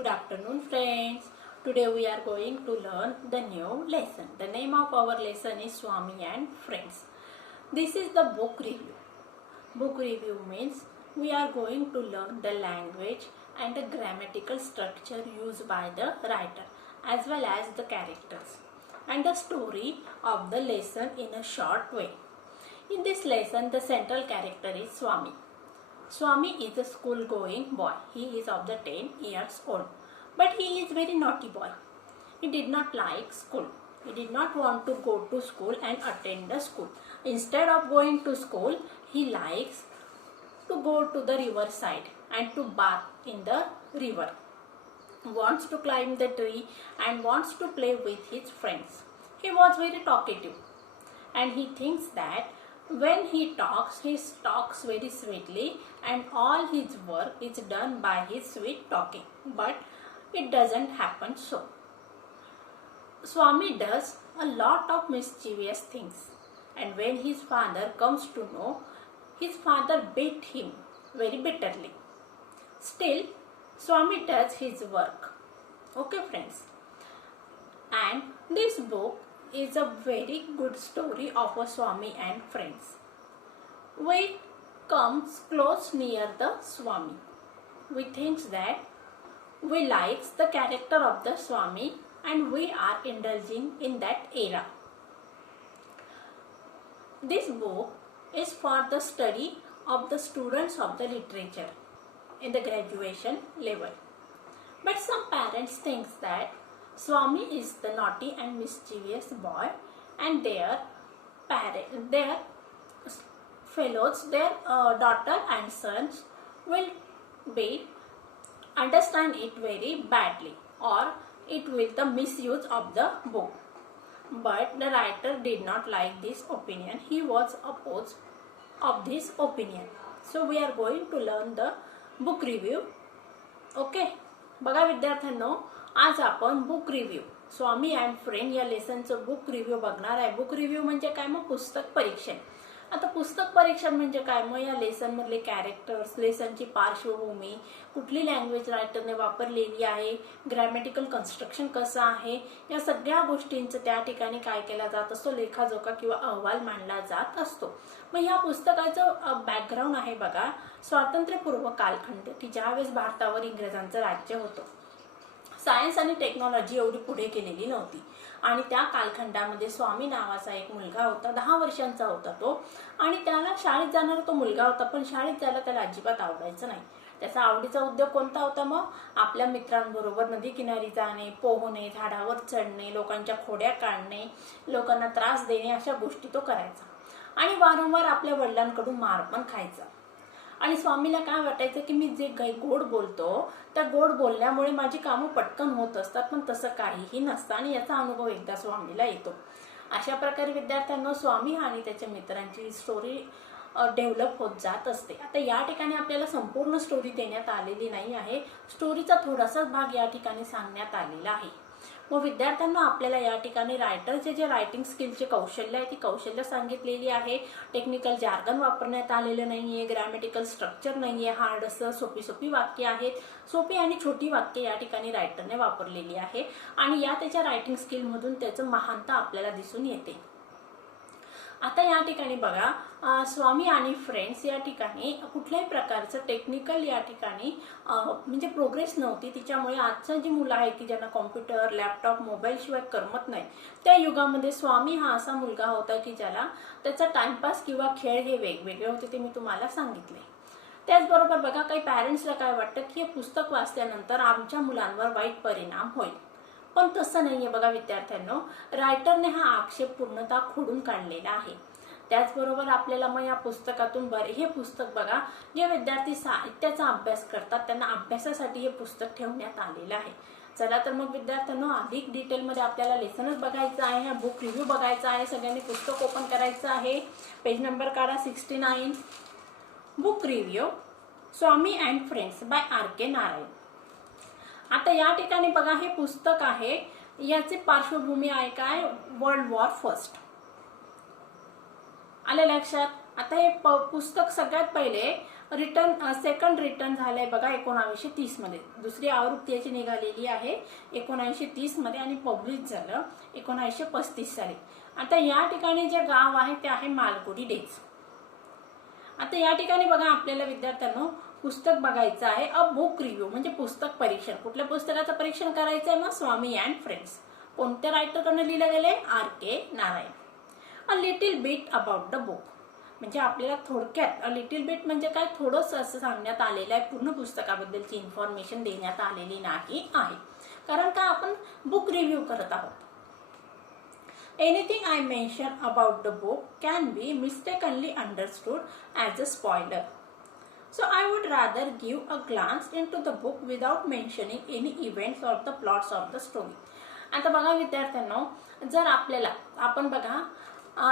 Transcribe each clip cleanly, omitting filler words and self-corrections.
Good afternoon, friends. Today we are going to learn the new lesson. The name of our lesson is Swami and Friends. This is the book review. Book review means we are going to learn the language and the grammatical structure used by the writer as well as the characters and the story of the lesson in a short way. In this lesson, the central character is Swami. Swami is a school-going boy. He is of the 10 years old. But he is very naughty boy. He did not like school. He did not want to go to school and attend the school. Instead of going to school, he likes to go to the river side and to bath in the river. Wants to climb the tree and wants to play with his friends. He was very talkative and he thinks that when he talks very sweetly and all his work is done by his sweet talking. But it doesn't happen so. Swami does a lot of mischievous things, and when his father comes to know, his father beat him very bitterly. Still, Swami does his work. Okay, friends. And this book is a very good story of a Swami and Friends. We comes close near the Swami. We think that we likes the character of the Swami and we are indulging in that era. This book is for the study of the students of the literature in the graduation level. But some parents think that Swami is the naughty and mischievous boy and their daughter and sons will be understand it very badly or it will the misuse of the book. But the writer did not like this opinion. He was opposed of this opinion. So we are going to learn the book review. Okay. बघा विद्यार्थ्यांनो, आज आपण book review Swami and friend या लेसनचं book review बघणार आहे. Book review म्हणजे काय? मग पुस्तक परीक्षण. आता पुस्तक परीक्षण म्हणजे काय? मग या लेसन मधले कॅरेक्टर्स, लेसनची पार्श्वभूमी, कुठली लँग्वेज रायटरने वापरलेली आहे, ग्रॅमॅटिकल कन्स्ट्रक्शन कसं आहे, या सगळ्या गोष्टींचं त्या ठिकाणी काय केला जात असतो, लेखाजोखा किंवा अहवाल मांडला जात असतो. मग या पुस्तकाचं बॅकग्राऊंड आहे बघा, स्वातंत्र्यपूर्व कालखंड की ज्यावेळेस भारतावर इंग्रजांचं राज्य होतं. सायन्स आणि टेक्नॉलॉजी एवढी पुढे केलेली नव्हती आणि त्या कालखंडामध्ये स्वामी नावाचा एक मुलगा होता. 10 वर्षांचा होता तो आणि त्याला शाळेत जाणारा तो मुलगा होता, पण शाळेत जायला त्याला अजिबात आवडायचं नाही. त्याचा आवडीचा उद्योग कोणता होता? मग आपल्या मित्रांबरोबर नदी किनारी जाणे, पोहणे, झाडावर चढणे, लोकांच्या खोड्या काढणे, लोकांना त्रास देणे, अशा गोष्टी तो करायचा आणि वारंवार आपल्या वडिलांकडून मार पण खायचा. आणि स्वामीला काय वाटायचं की मी जे गोड बोलतो त्या गोड बोलण्यामुळे माझी कामं पटकन होत असतात, पण तसं काहीही नसतं आणि याचा अनुभव एकदा स्वामीला येतो. अशा प्रकारे विद्यार्थ्यांना स्वामी आणि त्याच्या मित्रांची स्टोरी डेव्हलप होत जात असते. आता या ठिकाणी आपल्याला संपूर्ण स्टोरी देण्यात आलेली नाही आहे. स्टोरीचा थोडासाच भाग या ठिकाणी सांगण्यात आलेला आहे. मग विद्यार्थ्यांना आपल्याला या ठिकाणी रायटरचे जे रायटिंग स्किलचे कौशल्य आहे ती कौशल्य सांगितलेली आहे. टेक्निकल जार्गन वापरण्यात आलेलं नाहीये, ग्रॅमॅटिकल स्ट्रक्चर नाहीये, हार्ड असं सोपी वाक्य आहेत, सोपी आणि छोटी वाक्य या ठिकाणी रायटरने वापरलेली आहे आणि या त्याच्या रायटिंग स्किल मधून त्याचं महानता आपल्याला दिसून येते. आता या ठिकाणी बघा, स्वामी आणि फ्रेंड्स या ठिकाणी कुठल्याही प्रकारचं टेक्निकल या ठिकाणी म्हणजे प्रोग्रेस नव्हती. तिच्यामुळे आजचं जी मुलं आहेत की ज्यांना कॉम्प्युटर, लॅपटॉप, मोबाईल शिवाय करमत नाही, त्या युगामध्ये स्वामी हा असा मुलगा होता की ज्याला त्याचा टाइमपास किंवा खेळ हे वेगवेगळे होते, ते मी तुम्हाला सांगितले. त्याचबरोबर बघा, काही पॅरेंट्सला काय वाटतं की हे पुस्तक वाचल्यानंतर आमच्या मुलांवर वाईट परिणाम होईल, पण तसं नाहीये. बघा विद्यार्थ्यांनो, रायटरने हा आक्षेप पूर्णतः खोडून काढलेला आहे. त्याचबरोबर आपल्याला मग या पुस्तकातून हे पुस्तक बघा, जे विद्यार्थी साहित्याचा अभ्यास करतात त्यांना अभ्यासासाठी हे पुस्तक ठेवण्यात आलेलं आहे. चला तर मग विद्यार्थ्यांनो, अधिक डिटेलमध्ये आपल्याला लेसनच बघायचं आहे, हा बुक रिव्ह्यू बघायचा आहे. सगळ्यांनी पुस्तक ओपन करायचं आहे. पेज नंबर काढा 69. Book review Swami and friends by R.K. Narayan. आता या ठिकाणी बघा, हे पुस्तक आहे, याची पार्श्वभूमी आहे काय? World war first. आले लक्षात? आता हे पुस्तक सगळ्यात पहिले रिटर्न सेकंड रिटर्न झालंय बघा 1930 मध्ये. दुसरी आवृत्ती याची निघालेली आहे 1930 मध्ये आणि पब्लिश झालं 1935 साली. आता या ठिकाणी जे गाव आहे ते आहे मालगुडी डेज. आता या ठिकाणी बघा आपल्याला विद्यार्थ्यांनो पुस्तक बघायचं आहे. अ बुक रिव्ह्यू म्हणजे पुस्तक परीक्षण. कुठल्या पुस्तकाचं परीक्षण करायचं आहे मग? स्वामी अँड फ्रेंड्स. कोणत्या रायटरकडून लिहिलं गेले? R.K. Narayan. A little bit about the book म्हणजे आपल्याला थोडक्यात, अ लिटिल बिट म्हणजे काय, थोडंसं असं सांगण्यात आलेलं आहे. पूर्ण पुस्तकाबद्दलची इन्फॉर्मेशन देण्यात आलेली नाही आहे, कारण का आपण बुक रिव्ह्यू करत आहोत. Anything I mention about the book can be mistakenly understood as a spoiler. So I would rather give a glance into the book without mentioning any events or the plots of the story. आता बघा विद्यार्थ्यांनो, जर आपण बघा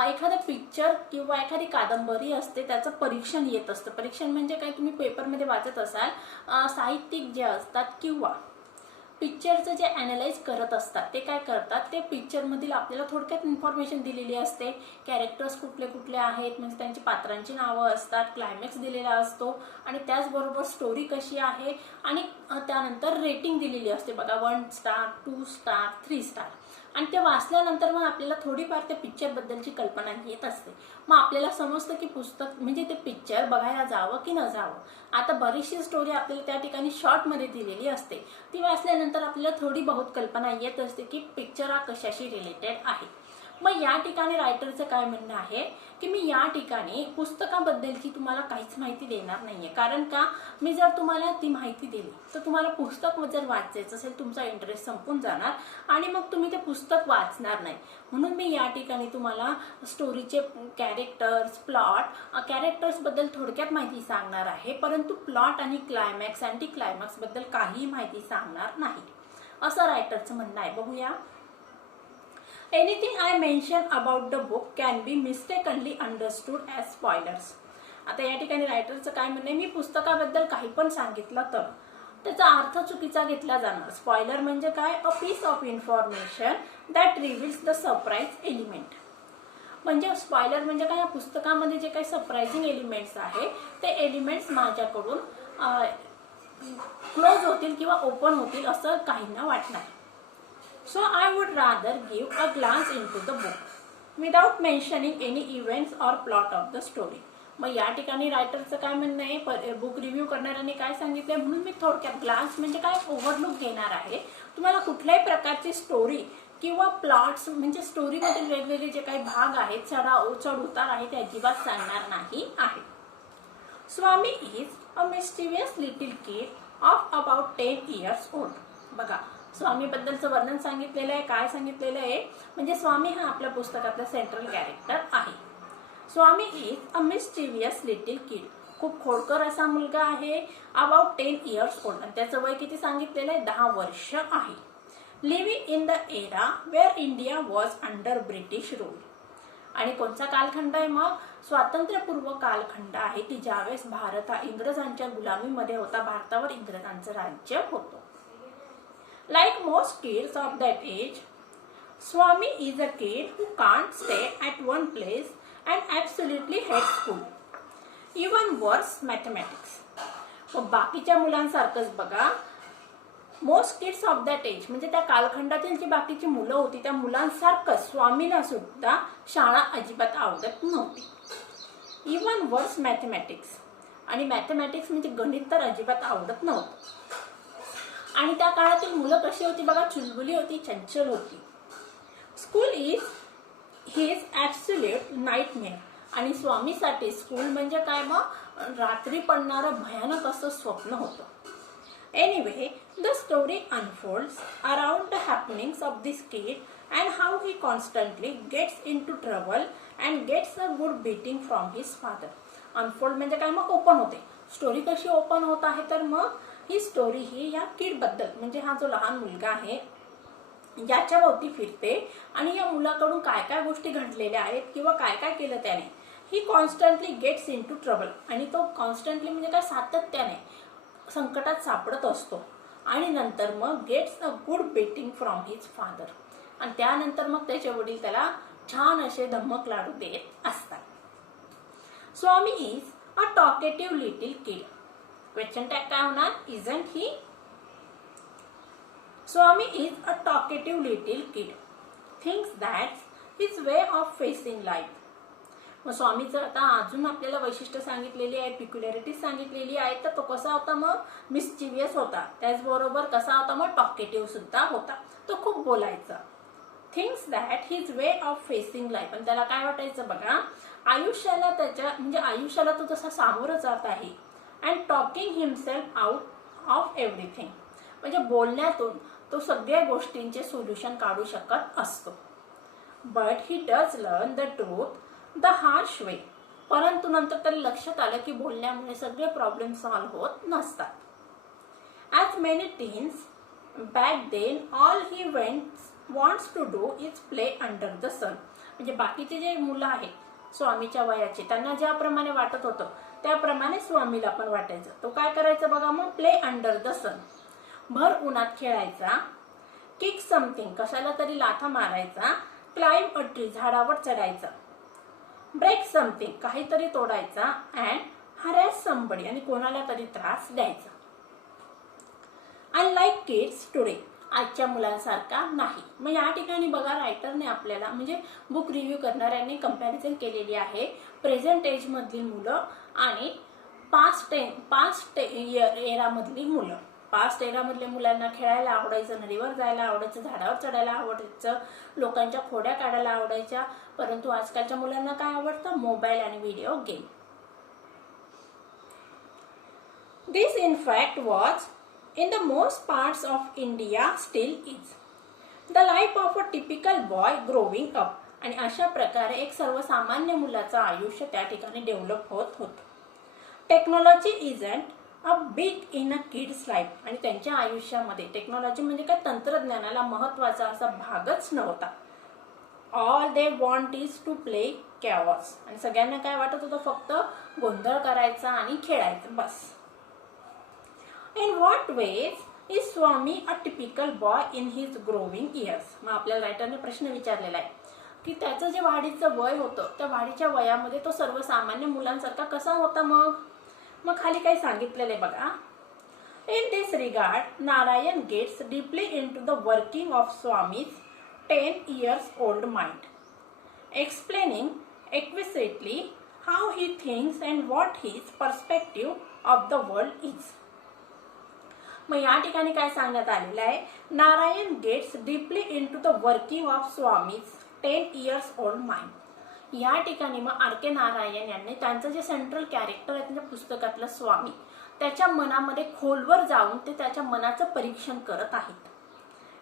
एखादा picture किंवा एखादी कादंबरी असते त्याचं परीक्षण येत असतं. परीक्षण म्हणजे काय, तुम्ही पेपरमध्ये वाचत असाल, साहित्यिक जे असतात किंवा पिक्चरचं जे ॲनालाइज करत असतात ते काय करतात, ते पिक्चरमधील आपल्याला थोडक्यात इन्फॉर्मेशन दिलेली असते. कॅरेक्टर्स कुठले कुठले आहेत म्हणजे त्यांची पात्रांची नावं असतात, क्लायमॅक्स दिलेला असतो आणि त्याचबरोबर स्टोरी कशी आहे आणि त्यानंतर रेटिंग दिलेली असते बघा, 1 स्टार 2 स्टार 3 स्टार. आणि ते वाचल्यानंतर मग आपल्याला थोडीफार त्या पिक्चरबद्दलची कल्पना येत असते. मग आपल्याला समजतं की पुस्तक म्हणजे ते पिक्चर बघायला जावं की न जावं. आता बरीचशी स्टोरी आपल्याला त्या ठिकाणी शॉर्टमध्ये दिलेली असते, ती वाचल्यानंतर आपल्याला थोडी बहुत कल्पना येत असते की पिक्चर हा कशाशी रिलेटेड आहे. मग या ठिकाणी रायटरचं काय म्हणणं आहे की मी या ठिकाणी पुस्तकाबद्दलची तुम्हाला काहीच माहिती देणार नाहीये, कारण का मी जर तुम्हाला ती माहिती दिली तर तुम्हाला पुस्तक जर वाचायचं असेल तुमचा इंटरेस्ट संपून जाणार आणि मग तुम्ही ते पुस्तक वाचणार नाही. म्हणून मी या ठिकाणी तुम्हाला स्टोरीचे कॅरेक्टर्स, प्लॉट, कॅरेक्टर्सबद्दल थोडक्यात माहिती सांगणार आहे, परंतु प्लॉट आणि क्लायमॅक्स, अँटी क्लायमॅक्सबद्दल काहीही माहिती सांगणार नाही, असं रायटरचं म्हणणं आहे. बघूया. Anything I mention about the book can be mistakenly understood as spoilers. आता या ठिकाणी रायटरचं काय म्हणणं आहे, मी पुस्तकाबद्दल काही पण सांगितलं तर त्याचा अर्थ चुकीचा घेतला जाणार. स्पॉइलर म्हणजे काय, a piece of information that reveals the surprise element. म्हणजे स्पॉइलर म्हणजे काय, या पुस्तकामध्ये जे काही सरप्राइजिंग एलिमेंट्स आहे ते एलिमेंट्स माझ्याकडून क्लोज होतील किंवा ओपन होतील असं काहींना वाटणार. So I would rather give a glance into the book without mentioning any events or plot of the story. मग या ठिकाणी रायटरचं काय म्हणणं आहे, बुक रिव्ह्यू करणाऱ्यांनी काय सांगितलंय, म्हणून मी थोडक्यात ग्लान्स म्हणजे काय, ओव्हरलुक घेणार आहे. तुम्हाला कुठल्याही प्रकारची स्टोरी किंवा प्लॉट्स म्हणजे स्टोरीमधील वेगवेगळे जे काही भाग आहेत, चढ उतार आहे, ते अजिबात सांगणार नाही आहे. Swami is a mischievous little kid of about 10 years old. बघा, स्वामी बद्दलचं वर्णन सांगितलेलं आहे. काय सांगितलेलं आहे म्हणजे स्वामी हा आपल्या पुस्तकातला सेंट्रल कॅरेक्टर आहे. Swami is a mischievous little किड, खूप खोडकर असा मुलगा आहे. अबाउट 10 years old, आणि त्याचं वय किती सांगितलेलं आहे, 10 वर्ष आहे. Living in the era where India was under British rule. आणि कोणता कालखंड आहे मग, स्वातंत्र्यपूर्व कालखंड आहे की ज्यावेळेस भारत हा इंग्रजांच्या गुलामीमध्ये होता, भारतावर इंग्रजांचं राज्य होतं. Like most kids of that age, Swami is a kid who can't stay at one place and absolutely hates school. Even worse, mathematics. मग बाकीच्या मुलांसारखंच बघा, most kids of that age म्हणजे त्या कालखंडातील जी बाकीची मुलं होती त्या मुलांसारखंच स्वामीला सुद्धा शाळा अजिबात आवडत नव्हती. Even worse, mathematics. आणि मॅथमॅटिक्स म्हणजे गणित तर अजिबात आवडत नव्हतं. आणि त्या काळातील मुलं कशी होती बघा, चुलबुली होती, चंचल होती. School is his absolute nightmare. आणि स्वामीसाठी स्कूल म्हणजे काय मग, रात्री पडणारं भयानक असं स्वप्न होतं. Anyway, the story unfolds around the happenings of this kid and how he constantly gets into trouble and gets a good beating from his father. Unfold म्हणजे काय मग, ओपन होते. स्टोरी कशी ओपन होत आहे तर मग ही स्टोरी ही या किड बद्दल म्हणजे हा जो लहान मुलगा आहे याच्या भोवती फिरते आणि या मुलाकडून काय काय गोष्टी घडलेल्या आहेत किंवा काय काय केलं त्याने. He constantly gets into trouble, आणि तो कॉन्स्टंटली म्हणजे काय, सातत्याने संकटात सापडत असतो. आणि नंतर मग gets a good beating from his father, आणि त्यानंतर मग त्याचे वडील त्याला छान असे धम्मक लाडू देत असतात. Swami is a talkative little kid. Question tag काय होणार? Isn't he? Swami is a talkative little kid. Thinks that's his way of facing life. मग स्वामीचं आता अजून आपल्याला वैशिष्ट्य सांगितलेली आहे, पिक्युलॅरिटी सांगितलेली आहे. तर तो कसा होता? मग मिस्चिवियस होता. त्याचबरोबर कसा होता? मग टॉकेटिव्ह सुद्धा होता. तो खूप बोलायचा. Thinks that his way of facing life. आणि त्याला काय वाटायचं बघा, आयुष्याला त्याच्या म्हणजे आयुष्याला तो तसा सामोरं जात आहे. And talking himself out of everything. म्हणजे बोलण्यातून तो सगळ्या गोष्टींचे सोल्युशन काढू शकत असतो. But he does learn the truth the harsh way. परंतु नंतर त्याला लक्षात आलं की बोलण्यामुळे सगळे प्रॉब्लेम सॉल्व्ह होत नसतात. As many teens back then all he wants to do is play under the sun. म्हणजे बाकीचे जे मुलं आहेत स्वामीच्या वयाचे, त्यांना ज्याप्रमाणे वाटत होतं त्याप्रमाणे स्वामीला पण वाटायचं. तो काय करायचा बघा, मग प्ले अंडर द सन. भर उन्हात खेळायचा. किक समथिंग, कशाला तरी लाथा मारायचा. क्लाइंब अ ट्री, झाडावर चढायचा. ब्रेक समथिंग, काहीतरी तोडायचा. अँड हरॅस समबडी, आणि कोणाला तरी त्रास द्यायचा. अनलाइक किड्स टुडे, आजच्या मुलांसारखा नाही. मग या ठिकाणी बघा रायटरने आपल्याला म्हणजे बुक रिव्ह्यू करणाऱ्यांनी कंपॅरिझन केलेली आहे प्रेझेंट एज मधली मुलं आणि पास्ट एरा मधली मुलं. पास्ट एरामधल्या मुलांना खेळायला आवडायचं, नदीवर जायला आवडायचं, झाडावर चढायला आवडायचं, लोकांच्या खोड्या काढायला आवडायच्या. परंतु आजकालच्या मुलांना काय आवडतं? मोबाईल आणि video game. This in fact was in the most parts of India steel is the life of a typical boy growing up. आणि अशा प्रकारे एक सर्वसामान्य मुलाचं आयुष्य त्या ठिकाणी डेव्हलप होत होतं. Technology isn't a big in a kids life. आणि त्यांच्या आयुष्यामध्ये टेक्नॉलॉजी म्हणजे काय, तंत्रज्ञानाला महत्वाचा असा भागच नव्हता. All they want is to play chaos. आणि सगळ्यांना काय वाटत होतं? फक्त गोंधळ करायचा आणि खेळायचं बस. In what ways is Swami a typical boy in his growing years. मग आपल्या रायटरने प्रश्न विचारलेला आहे की त्याचं जे वाढीचं वय होतं त्या वाढीच्या वयामध्ये तो सर्वसामान्य मुलांसारखा कसा होता. मग खाली काही सांगितलेले बघा. In this regard Narayan gets deeply into the working of Swami's 10 years old mind, explaining explicitly how he thinks and what his perspective of the world is. मग या ठिकाणी काय सांगण्यात आलेलं आहे? Narayan gets deeply into the working of Swami's 10 years old mind. या ठिकाणी मग आर के नारायण यांनी त्यांचं जे सेंट्रल कॅरेक्टर आहे त्यांच्या पुस्तकातलं स्वामी, त्याच्या मनामध्ये खोलवर जाऊन ते त्याच्या मनाचं परीक्षण करत आहेत.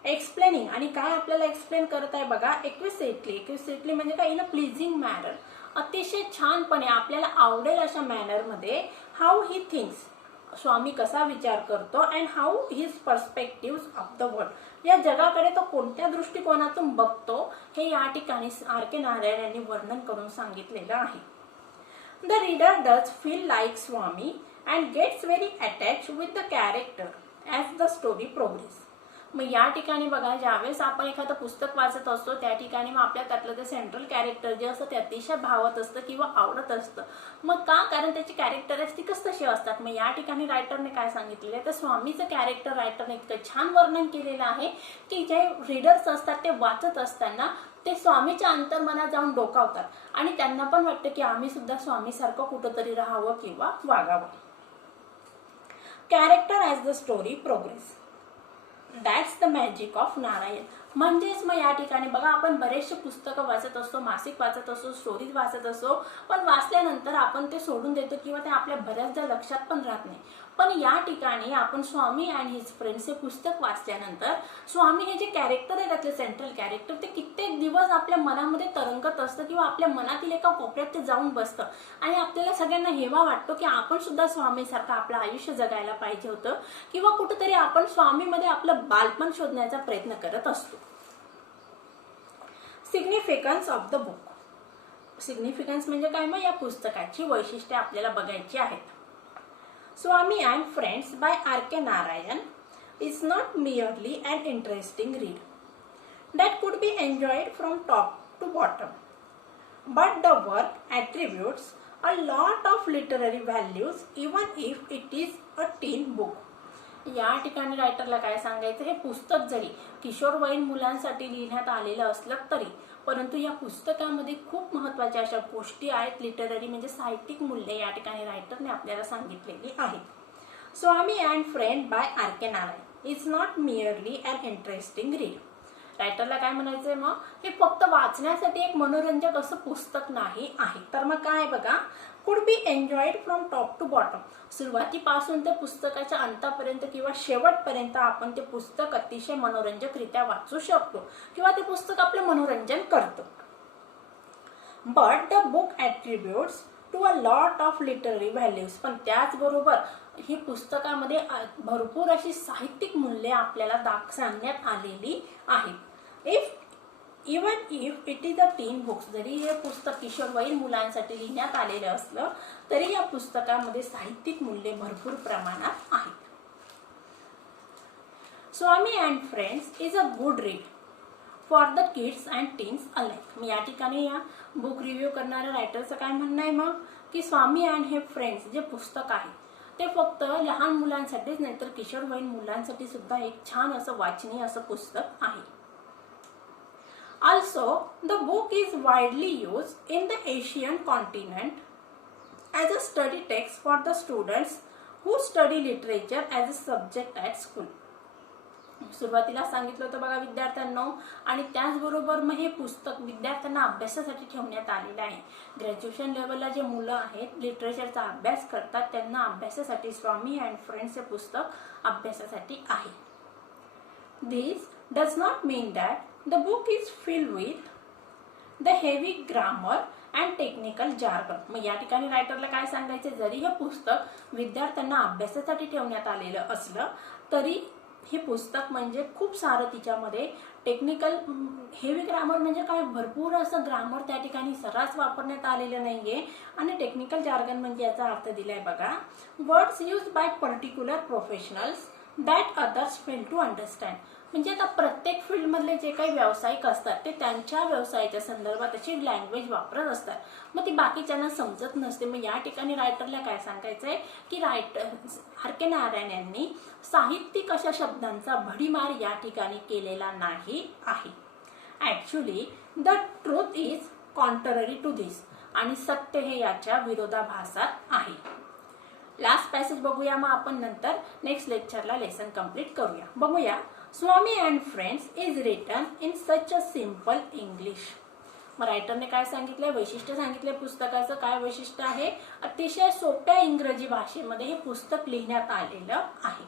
एक्सप्लेनिंग, आणि काय आपल्याला एक्सप्लेन करत आहे बघा, एक्विसेटली म्हणजे काय, इन अ प्लीजिंग मॅनर, अतिशय छानपणे आपल्याला आवडेल अशा मॅनरमध्ये. हाऊ ही थिंक्स, स्वामी कसा विचार करतो. And how his perspective of the world, या जगाकडे तो कोणत्या दृष्टिकोनातून बघतो हे या ठिकाणी आर के नारायण यांनी वर्णन करून सांगितलेलं आहे. The reader does feel like Swami and gets very attach with the character as the story progress. मग या ठिकाणी बघा, ज्यावेळेस आपण एखादं पुस्तक वाचत असतो त्या ठिकाणी मग आपल्या त्यातलं ते सेंट्रल कॅरेक्टर जे असतं ते अतिशय भावत असतं किंवा आवडत असतं. मग का? कारण त्याची कॅरेक्टरिस्टिक्स तशी असतात. मग या ठिकाणी रायटरने काय सांगितलेलं आहे, तर स्वामीचं कॅरेक्टर रायटरने इतकं छान वर्णन केलेलं आहे की जे रीडर्स असतात ते वाचत असताना ते स्वामीच्या अंतर्मनात जाऊन डोकावतात आणि त्यांना पण वाटतं की आम्ही सुद्धा स्वामीसारखं कुठंतरी राहावं किंवा वागावं. Character as the story progress, that's the magic of Narayan. म्हणजेच मग या ठिकाणी बघा, आपण बरेचसे पुस्तकं वाचत असतो, मासिक वाचत असतो, स्टोरीज वाचत असतो, पण वाचल्यानंतर आपण ते सोडून देतो किंवा ते आपल्या बऱ्याचदा लक्षात पण राहत नाही. पण या ठिकाणी आपण स्वामी अँड हिज फ्रेंड्स हे पुस्तक वाचल्यानंतर स्वामी हे जे कॅरेक्टर आहे त्यातले सेंट्रल कॅरेक्टर ते कित्येक दिवस आपल्या मनामध्ये तरंगत असतं किंवा आपल्या मनातील एका कोपऱ्यात ते जाऊन बसतं आणि आपल्याला सगळ्यांना हेवा वाटतो की आपण सुद्धा स्वामीसारखं आपलं आयुष्य जगायला पाहिजे होतं किंवा कुठेतरी आपण स्वामीमध्ये आपलं बालपण शोधण्याचा प्रयत्न करत असतो. Significance of the book. Significance म्हणजे काय? मग या पुस्तकाची वैशिष्ट्ये आपल्याला बघायची आहेत. Swami and Friends by R. K. Narayan is not merely an interesting read that could be enjoyed from top to bottom, but the work attributes a lot of literary values even if it is a teen book. या ठिकाणी रायटरला काय सांगायचं, हे पुस्तक जरी किशोरवयीन मुलांसाठी लिहिण्यात आलेलं असलं तरी, परंतु या पुस्तकामध्ये खूप महत्त्वाच्या अशा गोष्टी आहेत, लिटररी म्हणजे साहित्यिक मूल्ये या ठिकाणी रायटरने आपल्याला सांगितलेली आहेत. Swami and friend by R K. Narayan is not merely an interesting read. रायटरला काय म्हणायचंय, मग हे फक्त वाचण्यासाठी एक मनोरंजक असं पुस्तक नाही आहे, तर मग काय बघा, could be enjoyed from top to bottom. सुरुवातीपासून ते पुस्तकाच्या अंतापर्यंत किंवा शेवटपर्यंत आपण ते पुस्तक अतिशय मनोरंजकरित्या वाचू शकतो किंवा ते पुस्तक आपलं मनोरंजन करतं. But the book attributes to a lot of literary values. पण त्याचबरोबर ही पुस्तकामध्ये भरपूर अशी साहित्यिक मूल्ये आपल्याला सांगण्यात आलेली आहेत. Even if it is a tin books, जरी हे पुस्तक किशोरवयीन मुलांसाठी लिहिण्यात आलेलं असलं तरी या पुस्तकामध्ये साहित्यिक मूल्ये भरपूर प्रमाणात आहेत. Swami and friends is a good read for the kids and teens alike. मी या ठिकाणी या बुक रिव्ह्यू करणाऱ्या रायटरचं काय म्हणणं आहे मग, की स्वामी अँड हे फ्रेंड्स जे पुस्तक आहे ते फक्त लहान मुलांसाठीच नाही तर किशोरवयीन मुलांसाठी सुद्धा एक छान असं वाचनीय असं पुस्तक आहे. Also, the book is widely used in the Asian continent as a study text for the students who study literature as a subject at school. सुरुवातीला सांगितलं होतं बघा विद्यार्थ्यांना, आणि त्याचबरोबर मग हे पुस्तक विद्यार्थ्यांना अभ्यासासाठी ठेवण्यात आलेलं आहे. ग्रॅज्युएशन लेवलला जे मुलं आहेत लिटरेचरचा अभ्यास करतात त्यांना अभ्यासासाठी स्वामी अँड फ्रेंड्स हे पुस्तक अभ्यासासाठी आहे. This does not mean that the book is filled with the heavy grammar and technical jargon. मग या ठिकाणी रायटरला काय सांगायचे, जरी हे पुस्तक विद्यार्थ्यांना अभ्यासासाठी ठेवण्यात आलेलं असलं तरी हे पुस्तक म्हणजे खूप सारं तिच्यामध्ये टेक्निकल, हेवी ग्रामर म्हणजे काय, भरपूर असं ग्रामर त्या ठिकाणी सर्रास वापरण्यात आलेलं नाहीये. आणि टेक्निकल जार्गन म्हणजे याचा अर्थ दिलाय बघा, words use by particular professionals that others fail to understand. म्हणजे आता प्रत्येक फील्डमधले जे काही व्यावसायिक असतात ते त्यांच्या व्यवसायाच्या संदर्भात अशी लँग्वेज वापरत असतात, मग ती बाकीच्यांना समजत नसते. मग या ठिकाणी रायटरला काय सांगायचंय की आर.के. नारायण यांनी साहित्यिक अशा शब्दांचा भडीमार या ठिकाणी केलेला नाही आहे. Actually the truth is contrary to this. आणि सत्य हे याच्या विरोधाभासात आहे. लास्ट पॅसेज बघूया मग आपण नंतर नेक्स्ट लेक्चरला लेसन कंप्लीट करूया. बघूया, Swami and friends is written in such a simple English. मग रायटरने काय सांगितलंय, वैशिष्ट्य सांगितलंय पुस्तकाचं. काय वैशिष्ट्य आहे, अतिशय सोप्या इंग्रजी भाषेमध्ये हे पुस्तक लिहिण्यात आलेलं आहे.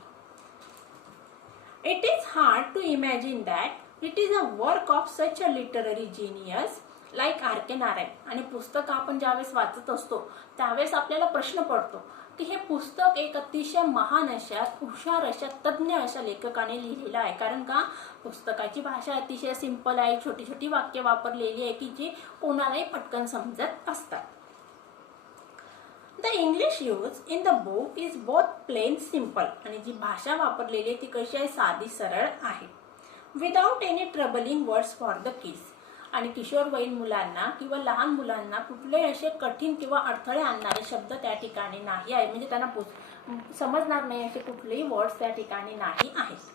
It is hard to imagine that it is a work of such a literary genius like R K. Narayan. आणि पुस्तक आपण ज्यावेळेस वाचत असतो त्यावेळेस आपल्याला प्रश्न पडतो की हे पुस्तक एक अतिशय महान अशा, हुशार अशा, तज्ज्ञ अशा लेखकाने लिहिलेलं आहे. कारण का, पुस्तकाची भाषा अतिशय सिंपल आहे, छोटी छोटी वाक्य वापरलेली आहे की जी कोणालाही पटकन समजत असतात. The English use in the book is both plain simple. आणि जी भाषा वापरलेली आहे ती कशी आहे, साधी सरळ आहे. Without any troubling words for the kids. आणि किशोरवयीन मुलांना किंवा लहान मुलांना कुठलेही असे कठीण किंवा अडथळे आणणारे शब्द त्या ठिकाणी नाही आहे, म्हणजे त्यांना समजणार नाही असे कुठलेही वर्ड्स त्या ठिकाणी नाही आहेत.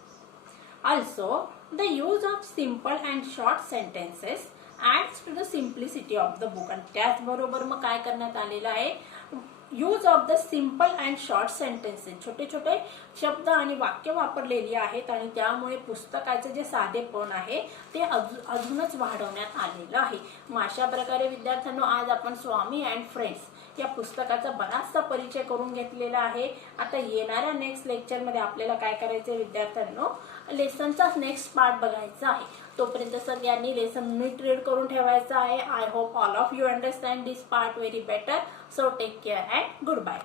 Also the use of simple and short sentences adds to the simplicity of the book. आणि त्याचबरोबर मग काय करण्यात आलेलं आहे, use of the simple and short sentences, छोटे छोटे शब्द आणि वाक्य वापरलेली आहेत आणि त्यामुळे पुस्तकाचे जे साधेपण आहे ते अजूनच वाढवण्यात आलेलं आहे. मग अशा प्रकारे विद्यार्थ्यांनो आज आपण स्वामी अँड फ्रेंड्स या पुस्तकाचा बराचसा परिचय करून घेतलेला आहे. आता येणाऱ्या नेक्स्ट लेक्चरमध्ये आपल्याला काय करायचं विद्यार्थ्यांनो, लेसनचा नेक्स्ट पार्ट बघायचा आहे. तोपर्यंत सगळ्यांनी लेसन नीट रीड करून ठेवायचं आहे. I hope all of you understand this part very better. So take care and good bye.